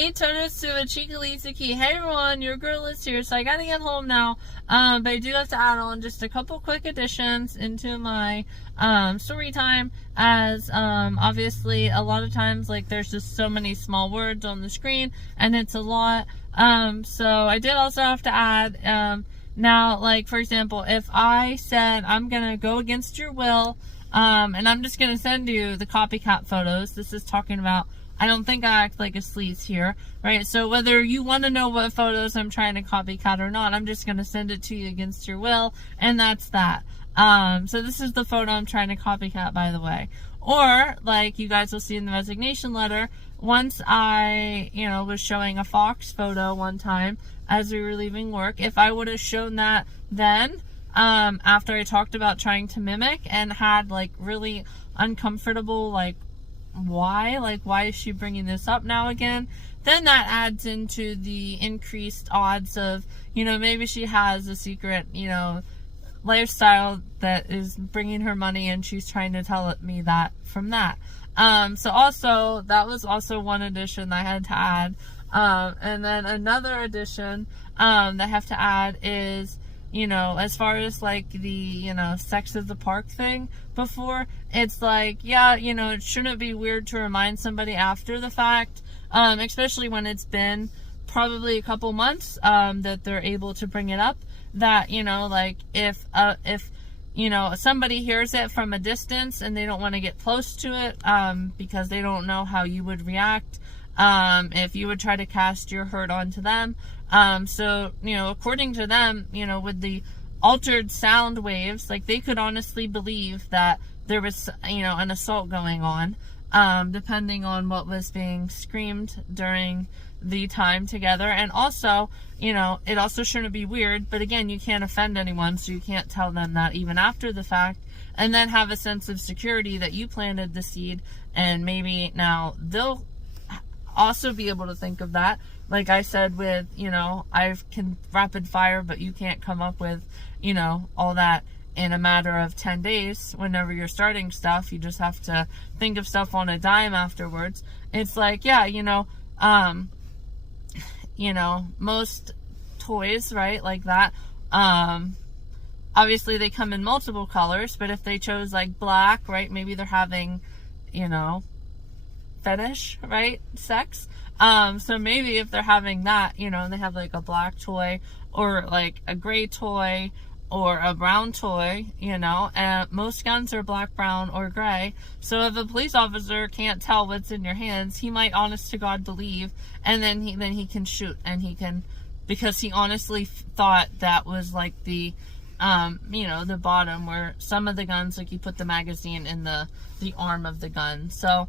Hey Totosu Chikalitsiki. Hey everyone, your girl is here, so I gotta get home now. But I do have to add on just a couple quick additions into my story time, as obviously a lot of times like there's just so many small words on the screen and it's a lot. So I did also have to add now, like for example, if I said I'm gonna go against your will, and I'm just gonna send you the copycat photos. This is talking about, I don't think I act like a sleaze here, right? So whether you want to know what photos I'm trying to copycat or not, I'm just going to send it to you against your will, and that's that. So this is the photo I'm trying to copycat, by the way. Or, like you guys will see in the resignation letter, once I, was showing a fox photo one time as we were leaving work, if I would have shown that then, after I talked about trying to mimic and had, like, really uncomfortable, like, why is she bringing this up now again, then that adds into the increased odds of, maybe she has a secret, lifestyle that is bringing her money and she's trying to tell me that from that. So also, that was also one addition I had to add. And then another addition that I have to add is, as far as like the, sex of the park thing before, it's like, yeah, it shouldn't be weird to remind somebody after the fact, especially when it's been probably a couple months, that they're able to bring it up, that, like if somebody hears it from a distance and they don't want to get close to it, because they don't know how you would react, if you would try to cast your hurt onto them. So, according to them, with the altered sound waves, like they could honestly believe that there was, an assault going on, depending on what was being screamed during the time together. And also, it also shouldn't be weird, but again, you can't offend anyone, so you can't tell them that even after the fact, and then have a sense of security that you planted the seed, and maybe now they'll also be able to think of that. Like I said with, I can rapid fire, but you can't come up with, all that in a matter of 10 days. Whenever you're starting stuff, you just have to think of stuff on a dime afterwards. It's like, yeah, most toys, right, like that, obviously they come in multiple colors, but if they chose like black, right, maybe they're having, fetish, right, sex. So maybe if they're having that, and they have like a black toy or like a gray toy or a brown toy, and most guns are black, brown, or gray. So if a police officer can't tell what's in your hands, he might honest to God believe, and then he can shoot, and he can, because he honestly thought that was like the, the bottom, where some of the guns, like you put the magazine in the arm of the gun. So,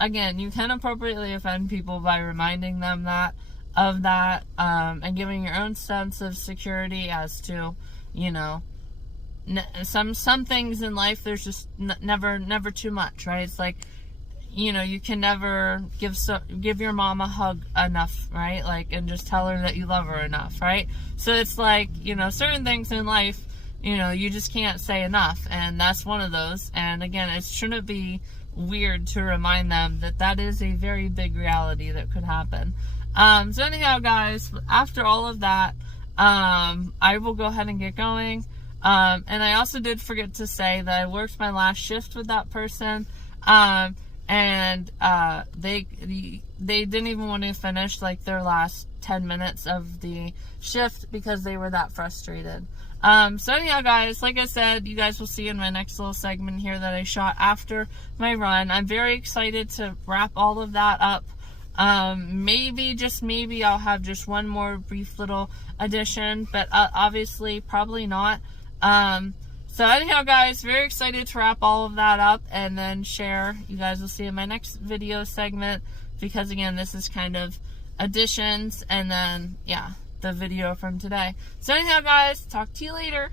again, you can appropriately offend people by reminding them of that, and giving your own sense of security as to, some things in life, there's just never too much, right? It's like, you can never give your mom a hug enough, right? Like, and just tell her that you love her enough, right? So it's like, certain things in life, you just can't say enough, and that's one of those. And again, it shouldn't be weird to remind them that is a very big reality that could happen. So anyhow, guys, after all of that, I will go ahead and get going. And I also did forget to say that I worked my last shift with that person, and they didn't even want to finish like their last 10 minutes of the shift because they were that frustrated. So anyhow, guys, like I said, you guys will see in my next little segment here that I shot after my run. I'm very excited to wrap all of that up. Maybe, just maybe, I'll have just one more brief little addition, but obviously probably not. So anyhow, guys, very excited to wrap all of that up and then share. You guys will see in my next video segment, because again, this is kind of additions, and then, yeah, the video from today. So anyhow, guys, talk to you later.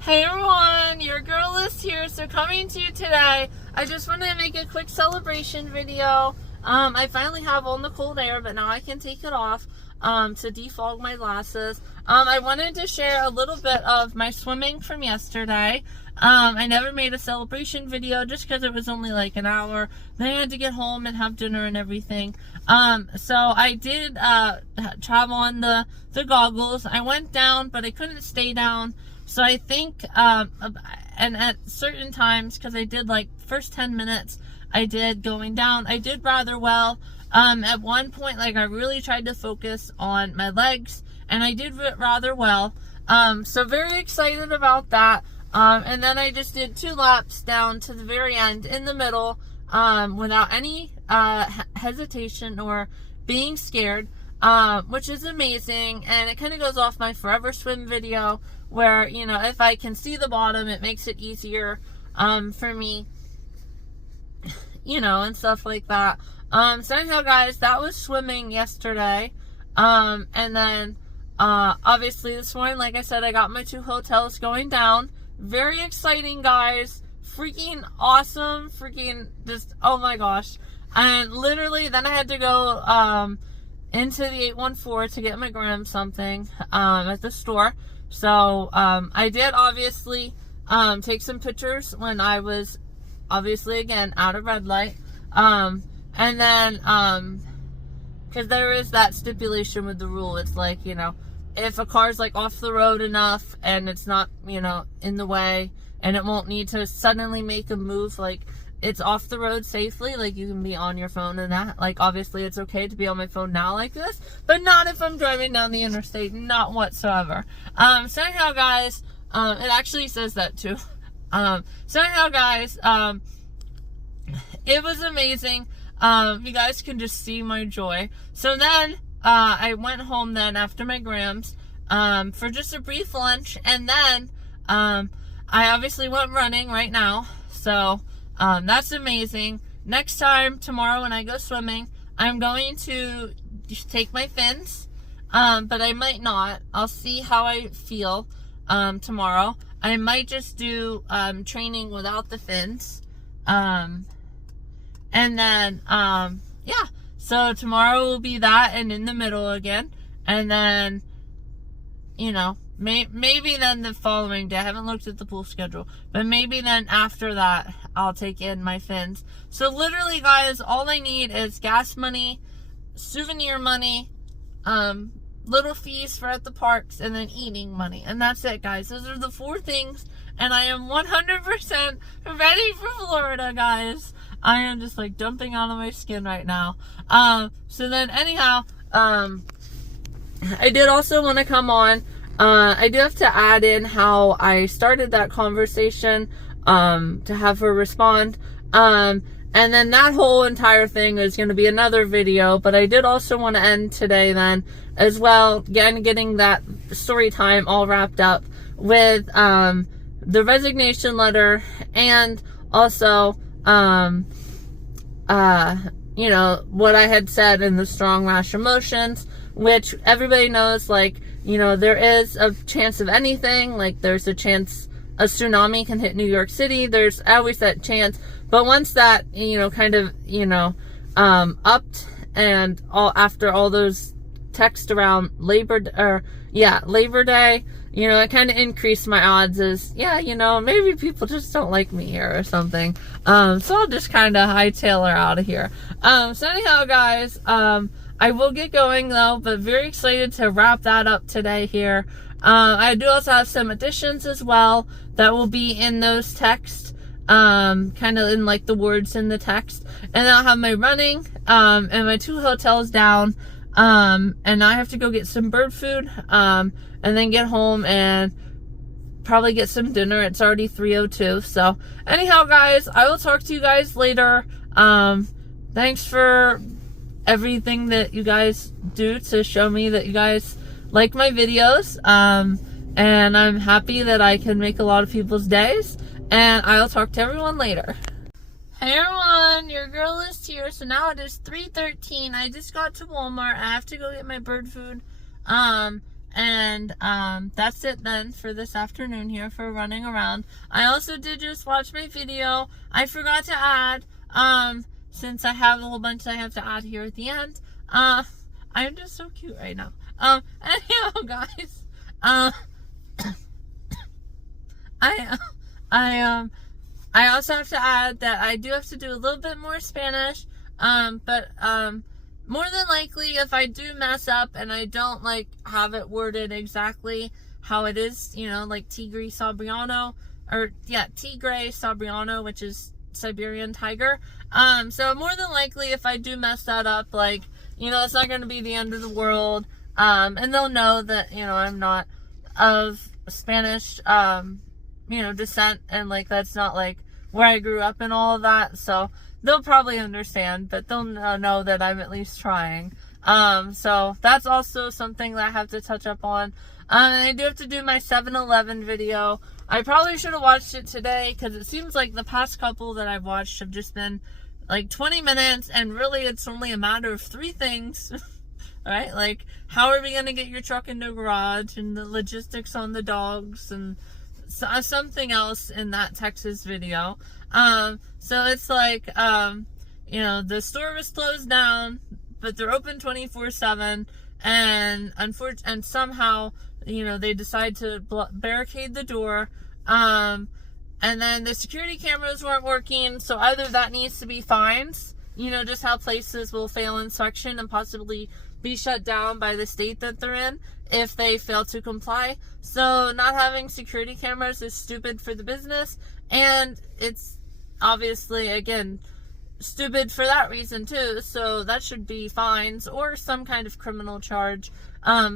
Hey everyone, your girl is here. So coming to you today, I just wanted to make a quick celebration video. I finally have on the cold air, but now I can take it off. to defog my glasses. I wanted to share a little bit of my swimming from yesterday. I never made a celebration video just because it was only like an hour. Then I had to get home and have dinner and everything. So I did travel on the goggles. I went down, but I couldn't stay down. So I think, and at certain times, because I did like first 10 minutes, I did going down. I did rather well. At one point, like, I really tried to focus on my legs, and I did rather well. So very excited about that. And then I just did 2 laps down to the very end in the middle, without any hesitation or being scared, which is amazing. And it kind of goes off my Forever Swim video where, you know, if I can see the bottom, it makes it easier for me, you know, and stuff like that. So anyhow, guys, that was swimming yesterday. And then, obviously this morning, like I said, I got my 2 hotels going down. Very exciting, guys. Freaking awesome. Freaking just, oh my gosh. And literally, then I had to go, into the 814 to get my gram something, at the store. So, I did obviously, take some pictures when I was, obviously, again, out of red light. And then, because there is that stipulation with the rule. It's like, you know, if a car's like off the road enough and it's not, you know, in the way and it won't need to suddenly make a move, like it's off the road safely, like you can be on your phone and that. Like obviously it's okay to be on my phone now like this, but not if I'm driving down the interstate, not whatsoever. So anyhow, guys, it actually says that too. So anyhow, guys, it was amazing. You guys can just see my joy. So then, I went home then after my grams, for just a brief lunch. And then, I obviously went running right now. So, that's amazing. Next time, tomorrow when I go swimming, I'm going to take my fins. But I might not. I'll see how I feel, tomorrow. I might just do, training without the fins. And then, yeah, so tomorrow will be that and in the middle again. And then, you know, maybe then the following day, I haven't looked at the pool schedule, but maybe then after that, I'll take in my fins. So literally, guys, all I need is gas money, souvenir money, little fees for at the parks, and then eating money. And that's it, guys. Those are the 4 things. And I am 100% ready for Florida, guys. I am just like dumping out of my skin right now. So then anyhow, I did also want to come on. I do have to add in how I started that conversation, to have her respond. And then that whole entire thing is going to be another video, but I did also want to end today then as well, again, getting that story time all wrapped up with, the resignation letter and also, you know, what I had said in the strong rash emotions, which everybody knows, like, you know, there is a chance of anything. Like, there's a chance a tsunami can hit New York City. There's always that chance. But once that, you know, kind of, you know, upped and after all those texts around Labor Day, you know, it kind of increased my odds as, yeah, you know, maybe people just don't like me here or something. So I'll just kind of hightail her out of here. So anyhow, guys, I will get going though, but very excited to wrap that up today here. I do also have some additions as well that will be in those texts, kind of in like the words in the text. And I'll have my running, and my 2 hotels down. And I have to go get some bird food, and then get home and probably get some dinner. It's already 3:02. So anyhow, guys, I will talk to you guys later. Thanks for everything that you guys do to show me that you guys like my videos. And I'm happy that I can make a lot of people's days, and I'll talk to everyone later. Hey everyone, your girl is here. So now it is 3:13. I just got to Walmart. I have to go get my bird food. That's it then for this afternoon here for running around. I also did just watch my video. I forgot to add, since I have a whole bunch I have to add here at the end. I'm just so cute right now. Anyhow, guys, I also have to add that I do have to do a little bit more Spanish, but more than likely, if I do mess up and I don't like have it worded exactly how it is, you know, like Tigre Sabriano, Tigre Sabriano, which is Siberian tiger. So more than likely, if I do mess that up, like, you know, it's not going to be the end of the world. And they'll know that, you know, I'm not of Spanish, you know, descent, and like that's not like where I grew up and all of that. So they'll probably understand, but they'll know that I'm at least trying. So that's also something that I have to touch up on. And I do have to do my 7-Eleven video. I probably should have watched it today, because it seems like the past couple that I've watched have just been like 20 minutes, and really it's only a matter of 3 things. Right? Like, how are we going to get your truck into a garage, and the logistics on the dogs, and something else in that Texas video. So it's like, you know, the store was closed down, but they're open 24/7, and somehow, you know, they decide to barricade the door, and then the security cameras weren't working, so either that needs to be fines, you know, just how places will fail inspection and possibly be shut down by the state that they're in if they fail to comply. So not having security cameras is stupid for the business, and it's obviously, again, stupid for that reason too. So that should be fines or some kind of criminal charge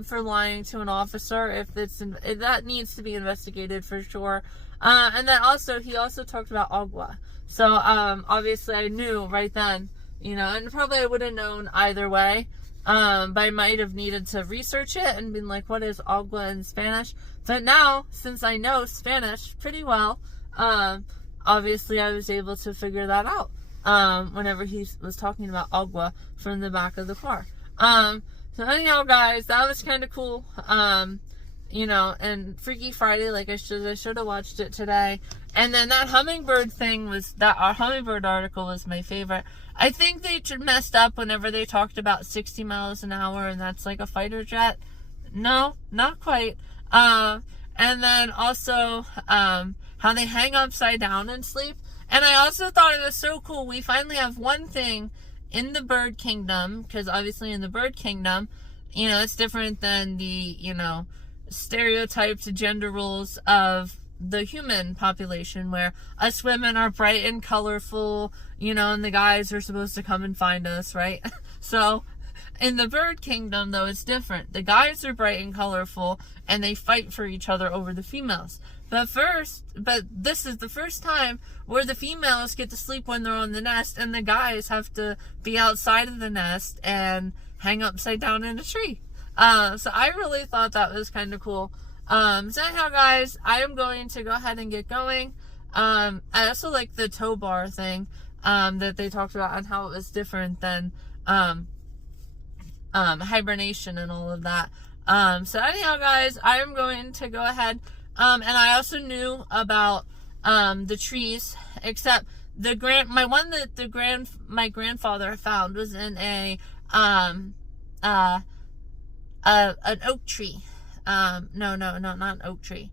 for lying to an officer, if that needs to be investigated for sure. And then also, he also talked about agua. So obviously I knew right then, you know, and probably I would have known either way. But I might have needed to research it and been like, what is agua in Spanish? But now, since I know Spanish pretty well, obviously I was able to figure that out whenever he was talking about agua from the back of the car. So anyhow, guys, that was kind of cool. You know, and Freaky Friday, like I should have watched it today. And then that hummingbird thing our hummingbird article was my favorite. I think they messed up whenever they talked about 60 miles an hour, and that's like a fighter jet. No, not quite. And then also, how they hang upside down and sleep. And I also thought it was so cool. We finally have one thing in the bird kingdom, because obviously in the bird kingdom, you know, it's different than the, you know, stereotyped gender roles of the human population, where us women are bright and colorful, you know, and the guys are supposed to come and find us, right? So in the bird kingdom, though, it's different. The guys are bright and colorful, and they fight for each other over the females. But this is the first time where the females get to sleep when they're on the nest, and the guys have to be outside of the nest and hang upside down in a tree. So I really thought that was kind of cool. So anyhow, guys, I am going to go ahead and get going. I also like the tow bar thing, that they talked about, and how it was different than, hibernation and all of that. So anyhow, guys, I am going to go ahead, and I also knew about, the trees, except my grandfather found was in an oak tree. No, not an oak tree.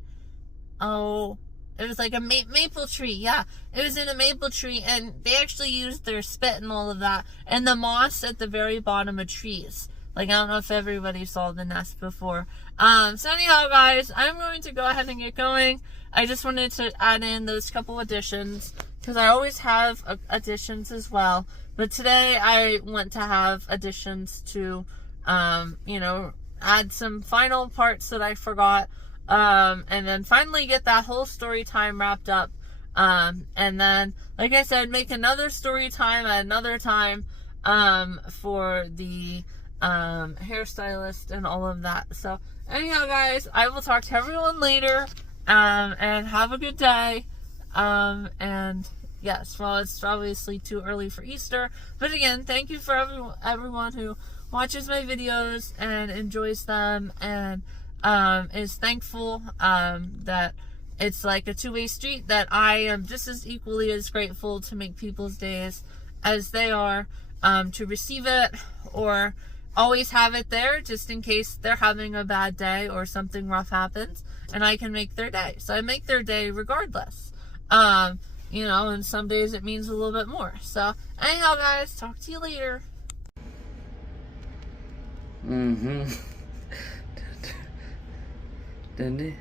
Oh, it was like a maple tree. Yeah, it was in a maple tree, and they actually used their spit and all of that, and the moss at the very bottom of trees. Like, I don't know if everybody saw the nest before. So anyhow, guys, I'm going to go ahead and get going. I just wanted to add in those couple additions, because I always have additions as well. But today I want to have additions to, you know, add some final parts that I forgot, and then finally get that whole story time wrapped up, and then, like I said, make another story time at another time, for the hairstylist and all of that. So anyhow, guys, I will talk to everyone later, and have a good day, and yes, well, it's obviously too early for Easter, but again, thank you for everyone who watches my videos and enjoys them, and is thankful that it's like a two-way street, that I am just as equally as grateful to make people's days as they are to receive it, or always have it there just in case they're having a bad day or something rough happens, and I can make their day. So I make their day regardless. You know, and some days it means a little bit more. So anyhow, guys, talk to you later. Mm-hmm. Didn't he?